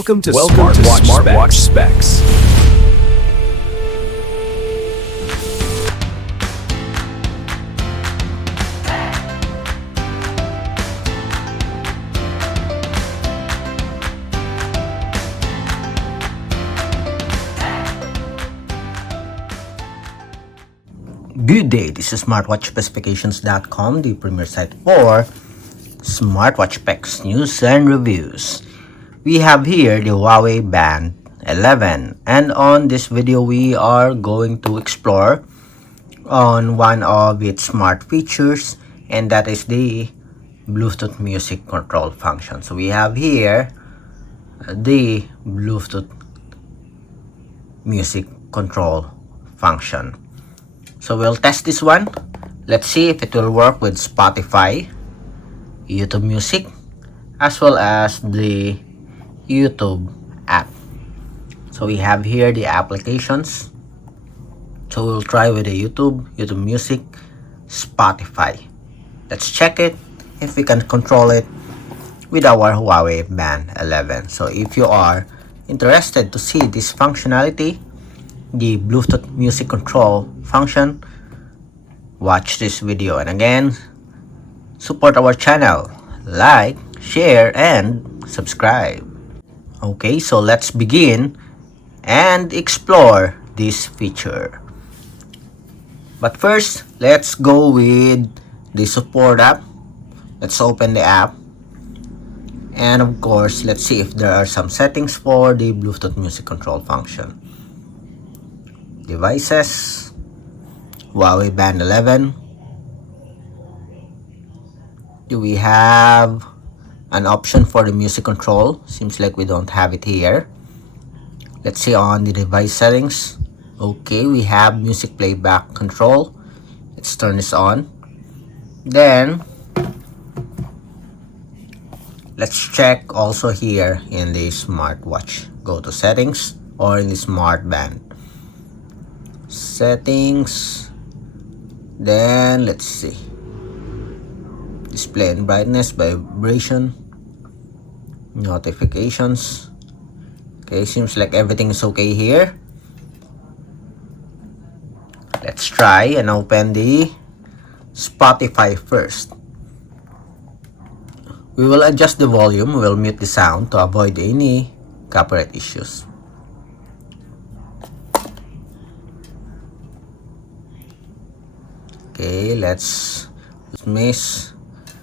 Welcome to Smartwatch Specs. Good day, this is smartwatchspecifications.com, the premier site for smartwatch specs, news, and reviews. We have here the Huawei Band 11, and on this video we are going to explore on one of its smart features, and that is the Bluetooth music control function. So we have here the Bluetooth music control function. So we'll test this one. Let's see if it will work with Spotify, YouTube Music, as well as the YouTube app. So we have here the applications. So we'll try with the YouTube Music, Spotify. Let's check it if we can control it with our Huawei Band 11. So if you are interested to see this functionality, the Bluetooth music control function, watch this video. And again, support our channel, like, share, and subscribe. Okay, so let's begin and explore this feature. But first, let's go with the support app. Let's open the app, and of course, let's see if there are some settings for the Bluetooth music control function. Devices, Huawei Band 11. Do we have an option for the music control? Seems like we don't have it here. Let's see on the device settings. Okay, we have music playback control. Let's turn this on. Then let's check also here in the smartwatch. Go to settings, or in the smart band settings. Then let's see, display and brightness, vibration, notifications. Okay, seems like everything is okay here. Let's try and open the Spotify first. We will adjust the volume. We will mute the sound to avoid any copyright issues. Okay, let's miss.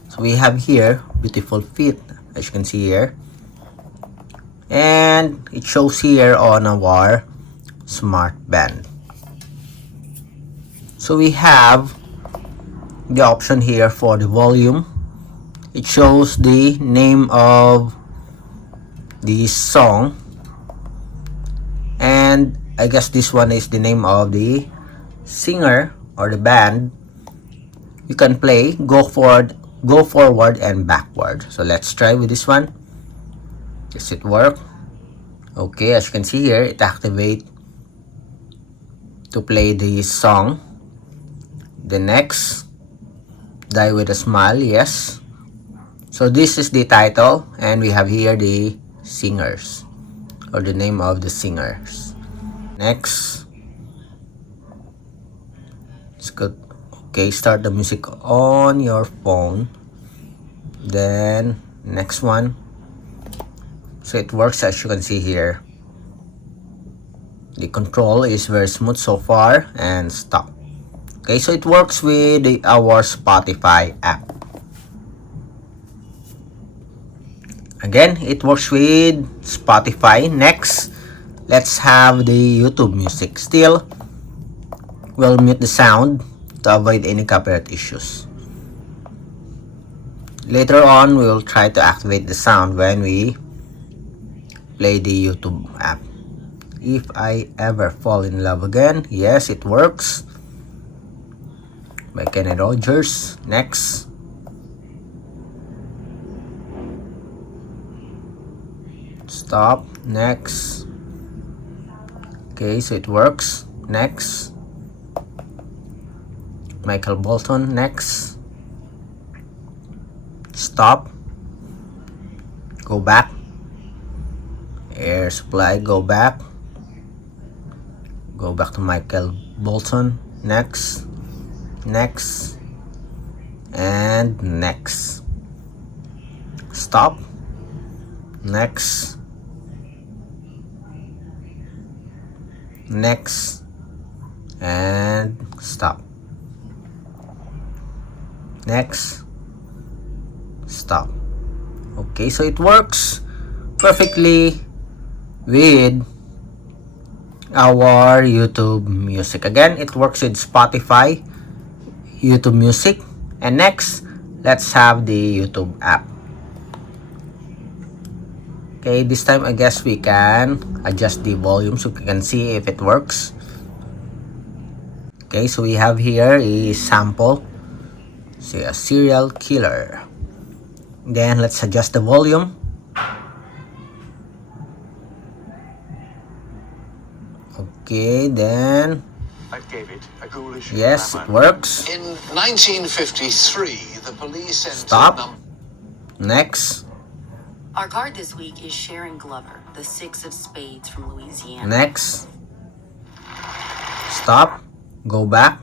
So we have here beautiful fit, as you can see here, and it shows here on our smart band. So we have the option here for the volume. It shows the name of the song, and I guess this one is the name of the singer or the band. You can play, go forward, and backward. So let's try with this one. Does it work? Okay, as you can see here, it activates to play the song. The next, Die with a Smile, yes. So this is the title, and we have here the singers, or the name of the singers. Next, it's good. Okay, start the music on your phone. Then next one. So it works as you can see here. The control is very smooth so far, and stop. Okay, so it works with our Spotify app. Again, it works with Spotify. Next, let's have the YouTube Music. Still, we'll mute the sound to avoid any copyright issues. Later on, we will try to activate the sound when we play the YouTube app. If I Ever Fall in Love Again, yes, it works, by Kenny Rogers. Next, stop. Next. Okay, so it works. Next, Michael Bolton. Next, stop, go back, Air supply, go back to Michael Bolton. Next, and next. Stop. Next, and stop. Next, stop. Okay, so it works perfectly with our YouTube Music. Again, it works with Spotify, YouTube Music, and next, let's have the YouTube app. Okay, this time I guess we can adjust the volume so we can see if it works. Okay, so we have here a sample, say a serial killer. Then let's adjust the volume. Okay, then I gave it a ghoulish yes, it glamour. works. In 1953, the police sent Stop. Next, Our card this week is Sharon Glover, the 6 of spades from Louisiana. next, stop, go back,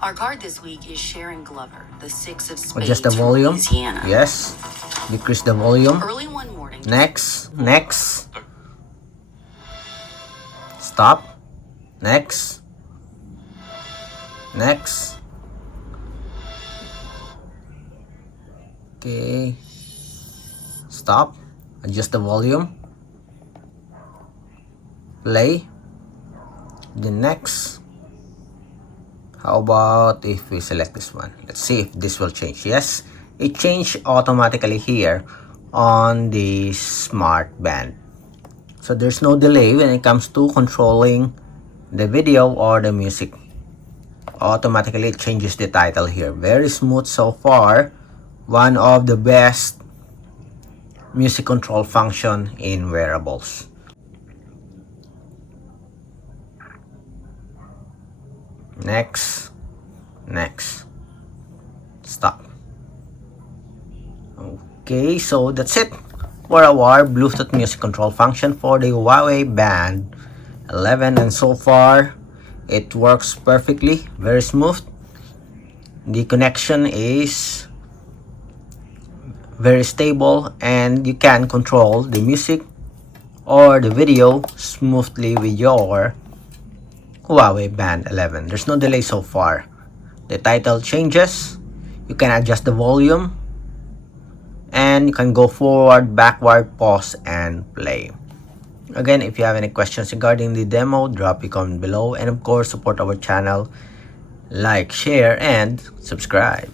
Our card this week is Sharon Glover, the 6 of spades adjust the from volume. Louisiana. Yes, decrease the volume. Early one morning. Next, stop, next, okay, stop, adjust the volume, play, the next. How about if we select this one? Let's see if this will change. Yes, it changed automatically here on the Smart Band. So there's no delay when it comes to controlling the video or the music. Automatically it changes the title here. Very smooth so far. One of the best music control function in wearables. Next, stop. Okay, so that's it for our Bluetooth music control function for the Huawei Band 11, and so far it works perfectly, very smooth. The connection is very stable and you can control the music or the video smoothly with your Huawei Band 11. There's no delay so far. The title changes, you can adjust the volume, and you can go forward, backward, pause, and play. Again, if you have any questions regarding the demo, drop a comment below, and of course support our channel, like, share, and subscribe.